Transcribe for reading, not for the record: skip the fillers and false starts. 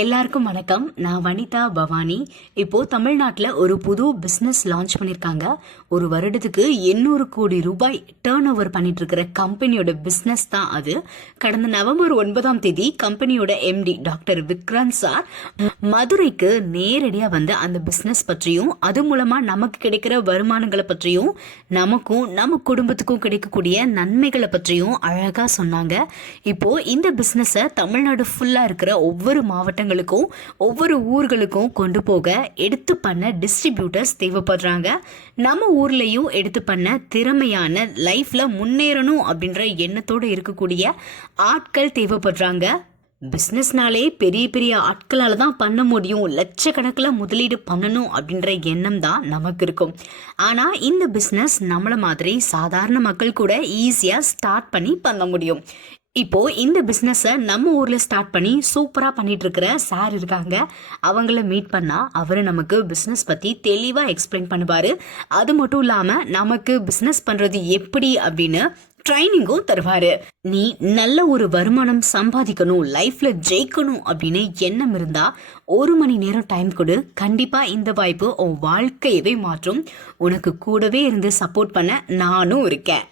எல்லாருக்கும் வணக்கம். நான் வனிதா பவானி. இப்போ தமிழ்நாட்டில் ஒரு புது பிஸ்னஸ் லான்ச் பண்ணியிருக்காங்க. ஒரு வருடத்துக்கு 800 கோடி ரூபாய் டேர்ன் ஓவர் பண்ணிட்டு இருக்கிற கம்பெனியோட பிஸ்னஸ் தான் அது. கடந்த நவம்பர் 9ஆம் தேதி கம்பெனியோட எம்டி டாக்டர் விக்ராந்த் சார் மதுரைக்கு நேரடியாக வந்து அந்த பிஸ்னஸ் பற்றியும் அது மூலமா நமக்கு கிடைக்கிற வருமானங்களை பற்றியும் நமக்கும் நம்ம குடும்பத்துக்கும் கிடைக்கக்கூடிய நன்மைகளை பற்றியும் அழகா சொன்னாங்க. இப்போ இந்த பிஸ்னஸை தமிழ்நாடு ஃபுல்லா இருக்கிற ஒவ்வொரு மாவட்டங்களுக்கும் ஒவ்வொரு ஊர்களுக்கும் கொண்டு போக எடுத்து பண்ண டிஸ்ட்ரிபியூட்டர்ஸ் தேவைப்படுறாங்க. நம்ம ஊர்லயும் எடுத்து பண்ண திறமையான லைஃப்ல முன்னேறணும் அப்படின்ற எண்ணத்தோடு இருக்கக்கூடிய ஆட்கள் தேவைப்படுறாங்க. பிஸ்னஸ்னாலே பெரிய பெரிய ஆட்களால் தான் பண்ண முடியும், லட்சக்கணக்கில் முதலீடு பண்ணணும் அப்படின்ற எண்ணம் தான் நமக்கு இருக்கும். ஆனால் இந்த பிஸ்னஸ் நம்மளை மாதிரி சாதாரண மக்கள் கூட ஈஸியாக ஸ்டார்ட் பண்ண முடியும். இப்போ இந்த பிஸ்னஸை நம்ம ஊரில் ஸ்டார்ட் பண்ணி சூப்பராக பண்ணிட்டு இருக்கிற சார் இருக்காங்க. அவங்கள மீட் பண்ணால் அவர் நமக்கு பிஸ்னஸ் பற்றி தெளிவாக எக்ஸ்பிளைன் பண்ணுவார். அது மட்டும் இல்லாமல் நமக்கு பிஸ்னஸ் பண்ணுறது எப்படி அப்படின்னு ட்ரைனிங்கும் தருவாரு. நீ நல்ல ஒரு வருமானம் சம்பாதிக்கணும், லைஃப்ல ஜெயிக்கணும் அப்படின்னு எண்ணம் இருந்தா 1 மணி நேரம் டைம் கொடு. கண்டிப்பா இந்த வாய்ப்பு உன் வாழ்க்கையவே மாற்றும். உனக்கு கூடவே இருந்து சப்போர்ட் பண்ண நானும் இருக்கேன்.